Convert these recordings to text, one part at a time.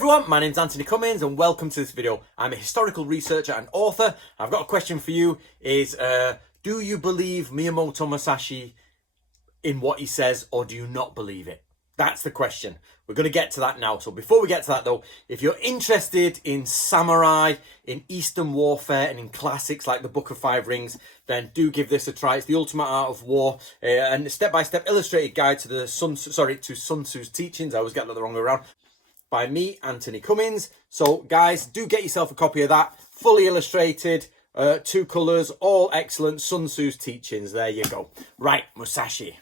everyone, my name's Anthony Cummins and welcome to this video. I'm a historical researcher and author. I've got a question for you is, do you believe Miyamoto Musashi in what he says or do you not believe it? That's the question. We're going to get to that now. So before we get to that though, if you're interested in samurai, in Eastern warfare and in classics like the Book of Five Rings, then do give this a try. It's the ultimate art of war and a step-by-step illustrated guide to the Sun Tzu's teachings. I always get that the wrong way around. By me, Anthony Cummins. So guys, do get yourself a copy of that. Fully illustrated, 2 colours, all excellent. Sun Tzu's teachings. There you go. Right, Musashi.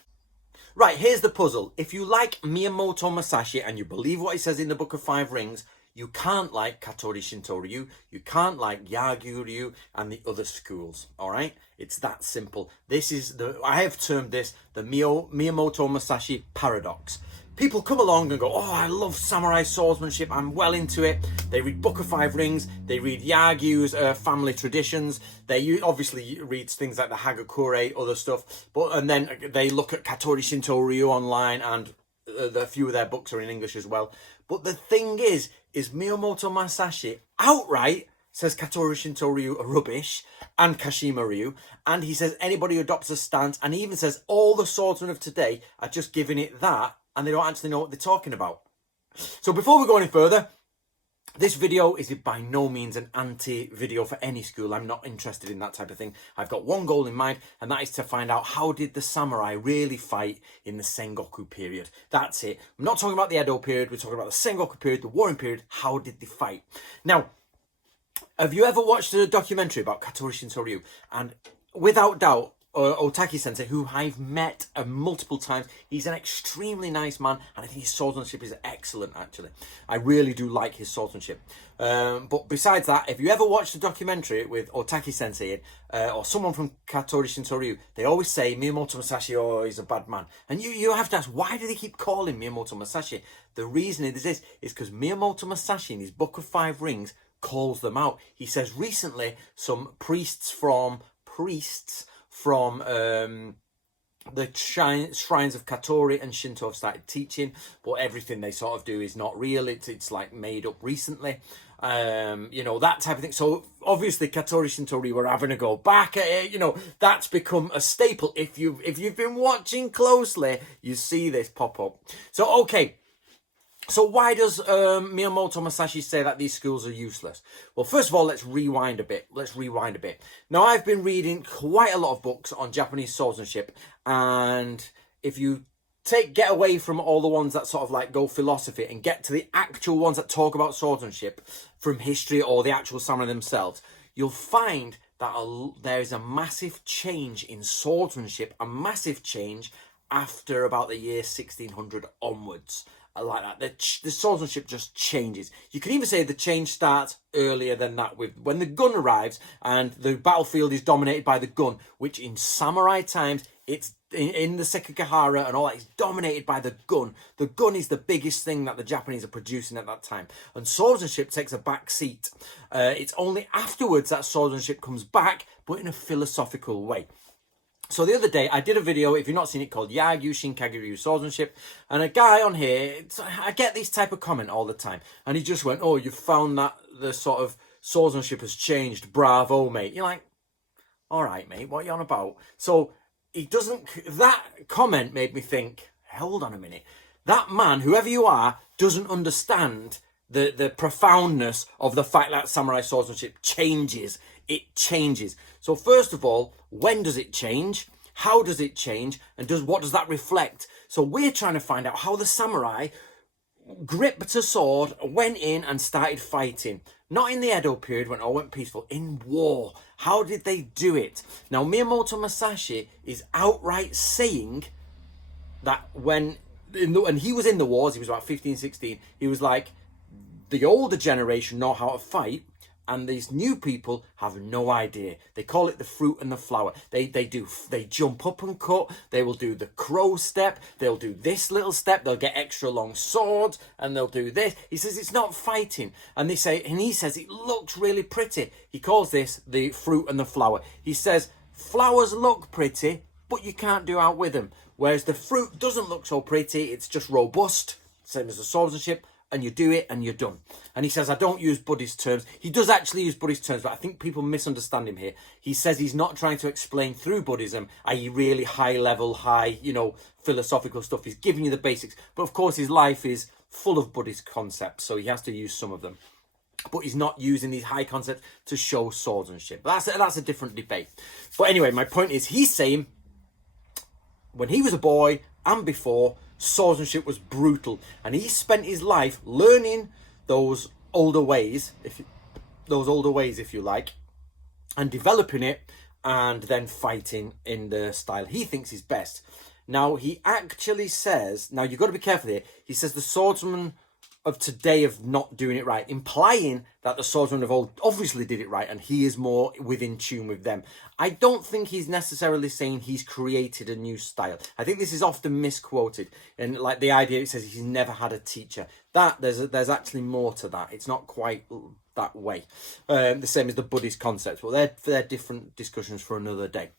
Right, here's the puzzle. If you like Miyamoto Musashi and you believe what he says in the Book of Five Rings, you can't like Katori Shinto-ryu, you can't like Yagyu-ryu and the other schools, all right? It's that simple. This is I have termed this the Miyamoto Musashi paradox. People come along and go, oh, I love samurai swordsmanship, I'm well into it. They read Book of Five Rings, they read Yagyu's family traditions, they obviously read things like the Hagakure, other stuff, and then they look at Katori Shinto-ryu online, and a few of their books are in English as well. But the thing is Miyamoto Musashi outright says Katori Shinto-ryu are rubbish, and Kashima-ryu, and he says anybody who adopts a stance, and he even says all the swordsmen of today are just giving it that, and they don't actually know what they're talking about. So before we go any further, this video is by no means an anti-video for any school. I'm not interested in that type of thing. I've got one goal in mind, and that is to find out how did the samurai really fight in the Sengoku period. That's it. I'm not talking about the Edo period. We're talking about the Sengoku period, the warring period. How did they fight? Now, have you ever watched a documentary about Katori Shinto-ryu? And without doubt, Otaki Sensei, who I've met multiple times, he's an extremely nice man, and I think his swordsmanship is excellent, actually. I really do like his swordsmanship. But besides that, if you ever watched a documentary with Otaki Sensei or someone from Katori Shinto-ryu, they always say Miyamoto Musashi, oh, he's a bad man. And you have to ask, why do they keep calling Miyamoto Musashi? The reason it is because Miyamoto Musashi in his Book of Five Rings calls them out. He says recently some priests from the shrines of Katori and Shinto have started teaching, but everything they sort of do is not real. It's like made up recently, you know, that type of thing. So obviously Katori Shinto-ryu were having to go back at it. You know, that's become a staple. If you've been watching closely, you see this pop up. So okay. So why does Miyamoto Musashi say that these schools are useless? Well, first of all, let's rewind a bit. Now, I've been reading quite a lot of books on Japanese swordsmanship, and if you get away from all the ones that sort of like go philosophy and get to the actual ones that talk about swordsmanship from history or the actual samurai themselves, you'll find that there is a massive change in swordsmanship, a massive change after about the year 1600 onwards. Like that, the swordsmanship just changes. You can even say the change starts earlier than that, with when the gun arrives and the battlefield is dominated by the gun, which in samurai times, it's in the Sekigahara and all that, is dominated by the gun. The gun is the biggest thing that the Japanese are producing at that time, and swordsmanship takes a back seat. It's only afterwards that swordsmanship comes back, but in a philosophical way. So the other day, I did a video, if you've not seen it, called Yagyu Shinkagyu Swordsmanship. And a guy on here, I get this type of comment all the time. And he just went, oh, you found that the sort of swordsmanship has changed. Bravo, mate. You're like, all right, mate, what are you on about? So that comment made me think, hold on a minute. That man, whoever you are, doesn't understand the profoundness of the fact that samurai swordsmanship changes. It changes. So first of all, when does it change? How does it change? And what does that reflect? So we're trying to find out how the samurai gripped a sword, went in and started fighting. Not in the Edo period when all went peaceful, in war. How did they do it? Now, Miyamoto Musashi is outright saying that when he was in the wars, he was about 15, 16, he was like, the older generation know how to fight, and these new people have no idea. They call it the fruit and the flower. They jump up and cut. They will do the crow step. They'll do this little step. They'll get extra long swords and they'll do this. He says it's not fighting. And he says it looks really pretty. He calls this the fruit and the flower. He says flowers look pretty, but you can't do out with them. Whereas the fruit doesn't look so pretty. It's just robust, same as the swordsmanship. and you do it and you're done. And he says, I don't use Buddhist terms. He does actually use Buddhist terms, but I think people misunderstand him here. He says he's not trying to explain through Buddhism, i.e. really high level, philosophical stuff. He's giving you the basics. But of course, his life is full of Buddhist concepts, so he has to use some of them. But he's not using these high concepts to show swordsmanship. That's a different debate. But anyway, my point is, he's saying when he was a boy and before, swordsmanship was brutal, and he spent his life learning those older ways, if you like, and developing it, and then fighting in the style he thinks is best. Now, he actually says, now you've got to be careful here, he says the swordsmen of today of not doing it right, implying that the swordsmen of old obviously did it right and he is more within tune with them. I don't think he's necessarily saying he's created a new style. I think this is often misquoted, and like the idea, it says he's never had a teacher. That there's actually more to that. It's not quite that way. The same as the Buddhist concepts, but they're different discussions for another day.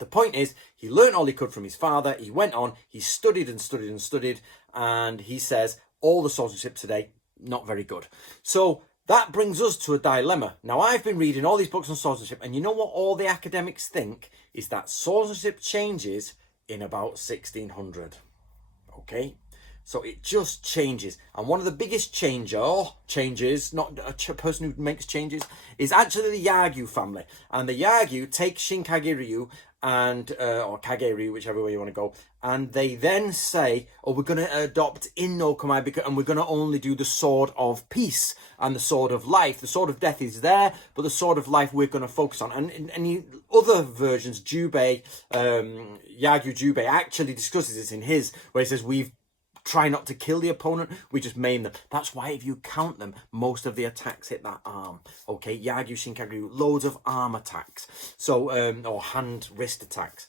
The point is, he learned all he could from his father. He went on, he studied and studied and studied, and he says all the swordsmanship today, not very good. So that brings us to a dilemma. Now, I've been reading all these books on swordsmanship, and you know what all the academics think? Is that swordsmanship changes in about 1600. Okay? So it just changes. And one of the biggest changes, not a person who makes changes, is actually the Yagyu family. And the Yagyu take Shinkage-ryu and or Kage-ryu, whichever way you want to go, and they then say, oh, we're going to adopt In-no-Kamae, and we're going to only do the sword of peace and the sword of life. The sword of death is there, but the sword of life we're going to focus on. And in other versions, Yagyu Jubei actually discusses this in his, where he says, we've try not to kill the opponent, we just maim them. That's why if you count them, most of the attacks hit that arm. Okay, Yagyu, Shinkage-ryu, loads of arm attacks. So, or hand, wrist attacks.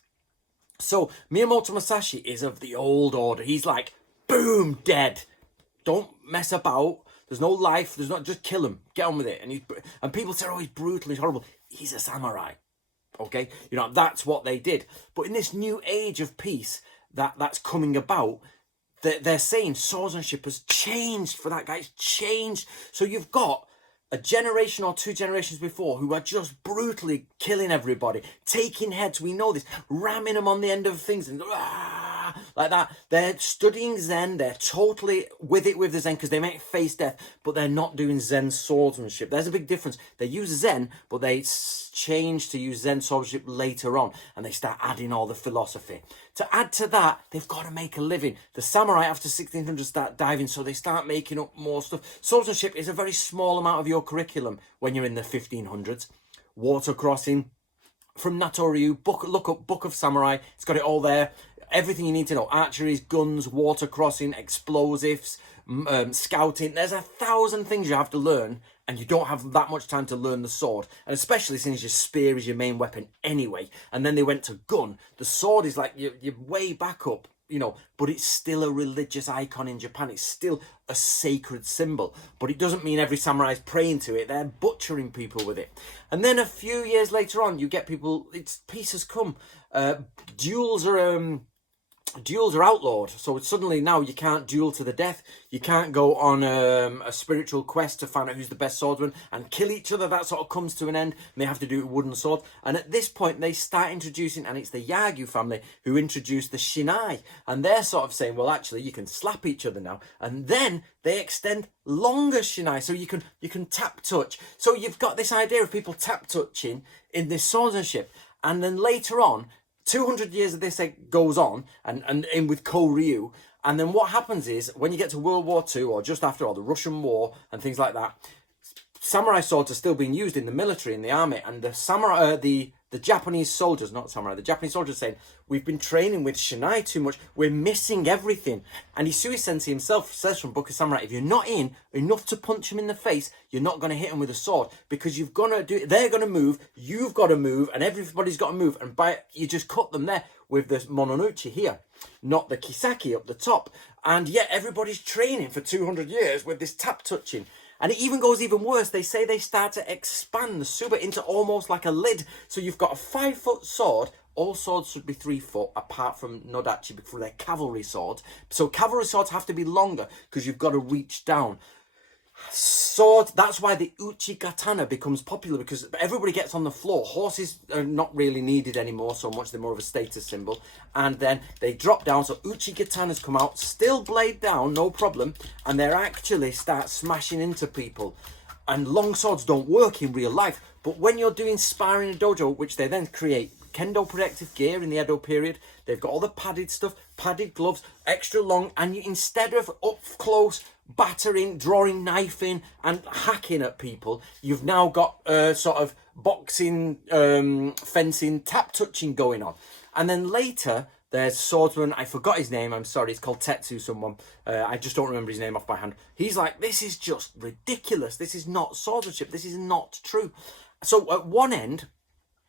So, Miyamoto Musashi is of the old order. He's like, boom, dead. Don't mess about. There's no life. There's not, just kill him. Get on with it. And people say, oh, he's brutal, he's horrible. He's a samurai. Okay, that's what they did. But in this new age of peace that's coming about, they're saying swordsmanship has changed for that guy. It's changed. So you've got a generation or two generations before who are just brutally killing everybody, taking heads, we know this, ramming them on the end of things and like that. They're studying Zen. They're totally with it with the Zen because they might face death, but they're not doing Zen swordsmanship. There's a big difference. They use Zen, but they change to use Zen swordsmanship later on, and they start adding all the philosophy. To add to that, they've got to make a living. The samurai after 1600 start diving, so they start making up more stuff. Swordsmanship is a very small amount of your curriculum when you're in the 1500s. Water crossing, from Natoryu, look up Book of Samurai. It's got it all there. Everything you need to know. Archery, guns, water crossing, explosives, scouting. There's 1,000 things you have to learn, and you don't have that much time to learn the sword. And especially since your spear is your main weapon anyway. And then they went to gun. The sword is like you're way back up, but it's still a religious icon in Japan. It's still a sacred symbol. But it doesn't mean every samurai is praying to it. They're butchering people with it. And then a few years later on, you get people, peace has come. Duels are outlawed, so suddenly now you can't duel to the death. You can't go on a spiritual quest to find out who's the best swordsman and kill each other. That sort of comes to an end, and they have to do it with wooden swords. And at this point, they start introducing, and it's the Yagyu family who introduced the shinai, and they're sort of saying, well, actually, you can slap each other now, and then they extend longer shinai, so you can tap touch. So you've got this idea of people tap touching in this swordsmanship, and then later on, 200 years of this goes on, and in with Koryu, and then what happens is, when you get to World War II, or just after, or the Russian War, and things like that, samurai swords are still being used in the military, in the army, and the samurai, the Japanese soldiers, not samurai, the Japanese soldiers saying, we've been training with shinai too much, we're missing everything. And Isui Sensei himself says from Book of Samurai, if you're not in enough to punch him in the face, you're not going to hit him with a sword, because you've got to do, they're going to move, you've got to move, and everybody's got to move, and you just cut them there with the mononouchi here, not the kisaki up the top. And yet everybody's training for 200 years with this tap touching. And it even goes even worse. They say they start to expand the suba into almost like a lid. So you've got a 5-foot sword all swords should be 3 foot, apart from Nodachi, for their cavalry swords. So cavalry swords have to be longer, because you've got to reach down. Sword, that's why the uchi katana becomes popular, because everybody gets on the floor. Horses are not really needed anymore so much, they're more of a status symbol. And then they drop down, so uchi katanas come out, still blade down, no problem, and they actually start smashing into people. And long swords don't work in real life, but when you're doing sparring in a dojo, which they then create kendo protective gear in the Edo period, they've got all the padded stuff, padded gloves, extra long, and you, instead of up close battering, drawing knife in and hacking at people, you've now got sort of boxing, fencing, tap touching going on. And then later there's swordsman, I forgot his name, I'm sorry, it's called Tetsu someone, I just don't remember his name off by hand. He's like, this is just ridiculous, this is not swordsmanship, this is not true. So at one end,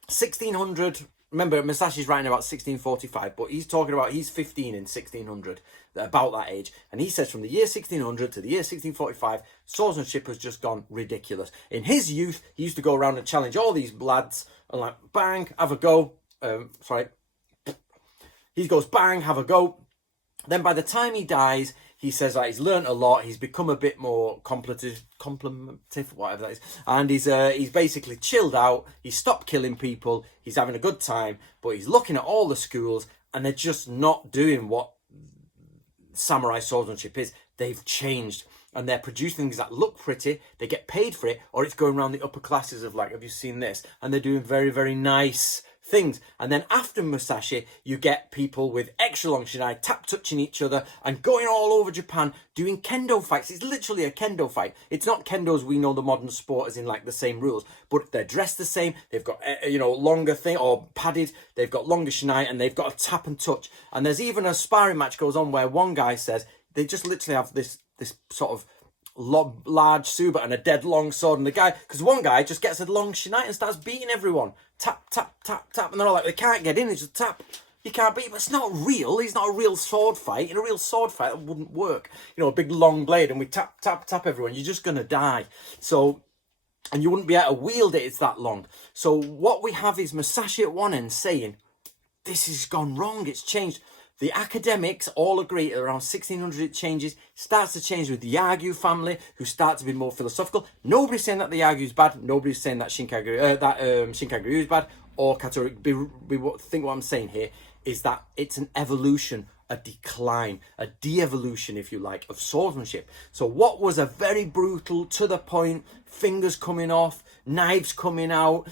1600, remember Musashi's writing about 1645, but he's talking about, he's 15 in 1600, about that age, and he says from the year 1600 to the year 1645, swordsmanship has just gone ridiculous. In his youth, he used to go around and challenge all these lads, and like, bang, have a go, he goes, bang, have a go. Then by the time he dies, he says that he's learnt a lot, he's become a bit more complimentive, whatever that is, and he's basically chilled out, he's stopped killing people, he's having a good time, but he's looking at all the schools, and they're just not doing what samurai swordsmanship is. They've changed, and they're producing things that look pretty, they get paid for it, or it's going around the upper classes of like, have you seen this? And they're doing very, very nice things. And then after Musashi, you get people with extra long shinai tap touching each other and going all over Japan doing kendo fights. It's literally a kendo fight. It's not kendo as we know the modern sport, as in like the same rules, but they're dressed the same. They've got longer thing or padded. They've got longer shinai and they've got a tap and touch. And there's even a sparring match goes on where one guy says they just literally have this sort of large suba and a dead long sword, and the guy, because one guy just gets a long shinai and starts beating everyone, tap tap tap tap, and they're all like, they can't get in, it's just tap, you can't beat him. It's not real, he's not a real sword fight. In a real sword fight that wouldn't work, a big long blade and we tap tap tap everyone, you're just gonna die. So, and you wouldn't be able to wield it, it's that long. So what we have is Musashi at one end saying, this has gone wrong, it's changed. The academics all agree around 1600 it changes, starts to change with the Yagyu family, who start to be more philosophical. Nobody's saying that the Yagyu is bad, nobody's saying that Shinkaguryu is bad, or Katori. Think what I'm saying here is that it's an evolution, a decline, a de-evolution, if you like, of swordsmanship. So what was a very brutal, to the point, fingers coming off, knives coming out,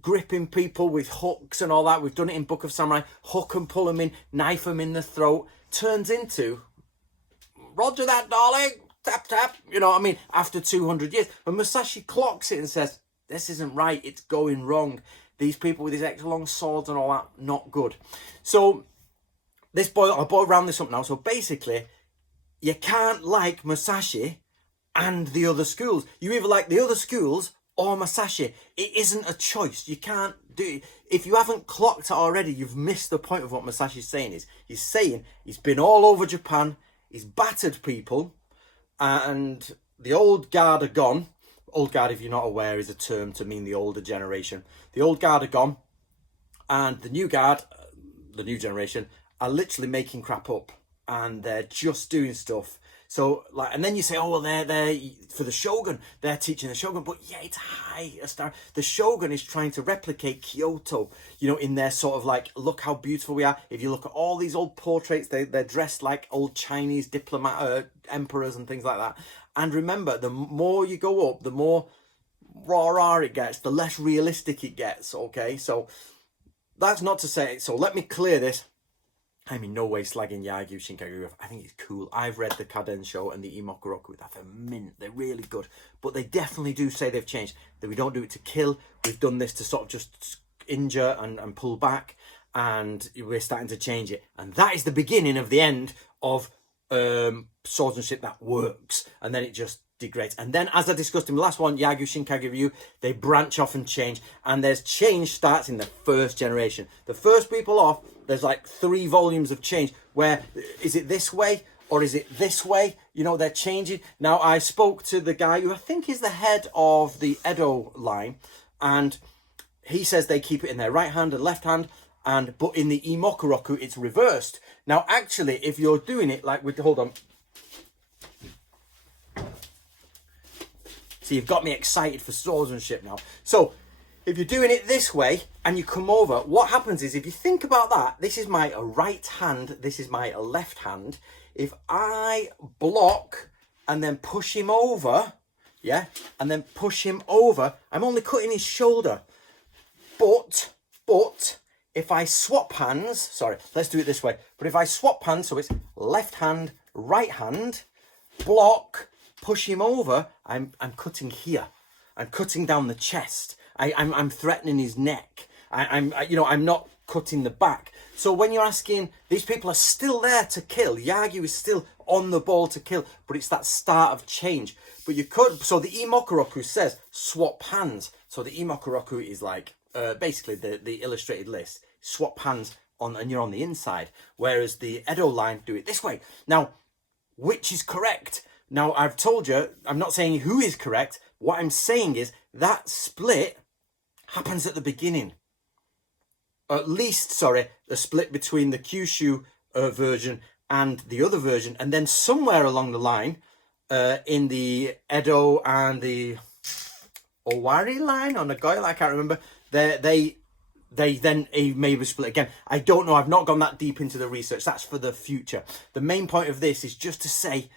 gripping people with hooks and all that. We've done it in Book of Samurai. Hook and pull them in, knife them in the throat. Turns into, roger that, darling, tap, tap. After 200 years. When Musashi clocks it and says, this isn't right, it's going wrong. These people with these extra long swords and all that, not good. So, I'll boil round this up now. So basically, you can't like Musashi and the other schools. You either like the other schools or Musashi. It isn't a choice. You can't do it. If you haven't clocked it already, you've missed the point of what Musashi's saying is. He's saying he's been all over Japan, he's battered people, and the old guard are gone. Old guard, if you're not aware, is a term to mean the older generation. The old guard are gone, and the new guard, the new generation, are literally making crap up, and they're just doing stuff. So, and then you say, oh, well, they're for the Shogun, they're teaching the Shogun, but yeah, it's high a star. The Shogun is trying to replicate Kyoto, in their sort of look how beautiful we are. If you look at all these old portraits, they're dressed like old Chinese emperors and things like that. And remember, the more you go up, the more rah it gets, the less realistic it gets, okay? So, that's not to say, so let me clear this. I'm in no way slagging Yagyu Shinkaguryu. I think it's cool. I've read the Kadensho and the Imokuroku. They're mint. They're really good. But they definitely do say they've changed. That we don't do it to kill. We've done this to sort of just injure and pull back. And we're starting to change it. And that is the beginning of the end of swordsmanship that works. And then it just degrades. And then, as I discussed in the last one, Yagyu Shinkaguryu, they branch off and change. And there's change starts in the first generation. The first people off, there's 3 volumes of change. Where, is it this way? Or is it this way? They're changing. Now, I spoke to the guy who I think is the head of the Edo line. And he says they keep it in their right hand and left hand. but in the Imokuroku, it's reversed. Now, actually, if you're doing it like with, hold on. So you've got me excited for swordsmanship now. So if you're doing it this way and you come over, what happens is, if you think about that, this is my right hand, this is my left hand. If I block and then push him over, yeah, and then push him over, I'm only cutting his shoulder. But if I swap hands, sorry, let's do it this way. But if I swap hands, so it's left hand, right hand, block, push him over, I'm cutting here. I'm cutting down the chest. I'm threatening his neck. I'm not cutting the back. So when you're asking, these people are still there to kill. Yagyu is still on the ball to kill, but it's that start of change. But you could, so the Imokuroku says swap hands. So the Imokuroku is like basically the illustrated list. Swap hands on, and you're on the inside. Whereas the Edo line do it this way. Now, which is correct? Now, I've told you, I'm not saying who is correct. What I'm saying is that split happens at the beginning. At least, sorry, the split between the Kyushu version and the other version. And then somewhere along the line, in the Edo and the Owari line, or Nagoya, I can't remember, they then maybe split again. I don't know. I've not gone that deep into the research. That's for the future. The main point of this is just to say,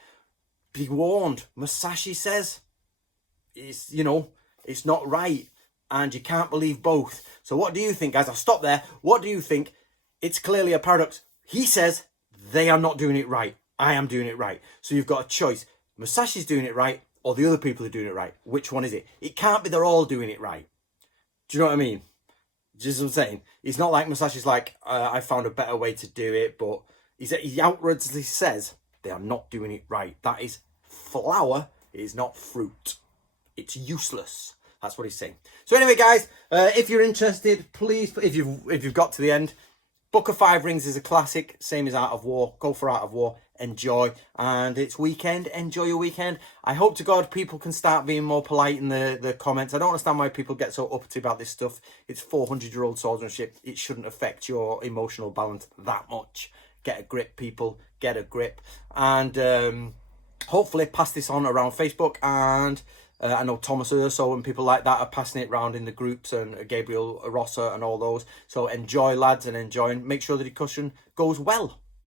be warned. Musashi says it's not right, and you can't believe both. So what do you think, guys? I'll stop there. What do you think? It's clearly a paradox. He says they are not doing it right. I am doing it right. So you've got a choice. Musashi's doing it right, or the other people are doing it right. Which one is it? It can't be they're all doing it right. Do you know what I mean? Just what I'm saying. It's not like Musashi's like, I found a better way to do it, but he outwardly says they are not doing it right. That is flour. It is not fruit. It's useless. That's what he's saying. So anyway, guys, if you're interested, please, if you've got to the end, Book of Five Rings is a classic, same as Art of War. Go for Art of War, enjoy, and it's weekend. Enjoy your weekend. I hope to God people can start being more polite in the comments. I don't understand why people get so uppity about this stuff. It's 400-year-old swordsmanship. It shouldn't affect your emotional balance that much. Get a grip, people. Get a grip, and hopefully pass this on around Facebook, and I know Thomas Urso and people like that are passing it around in the groups, and Gabriel Rossa and all those. So enjoy, lads, and enjoy, and make sure the discussion goes well.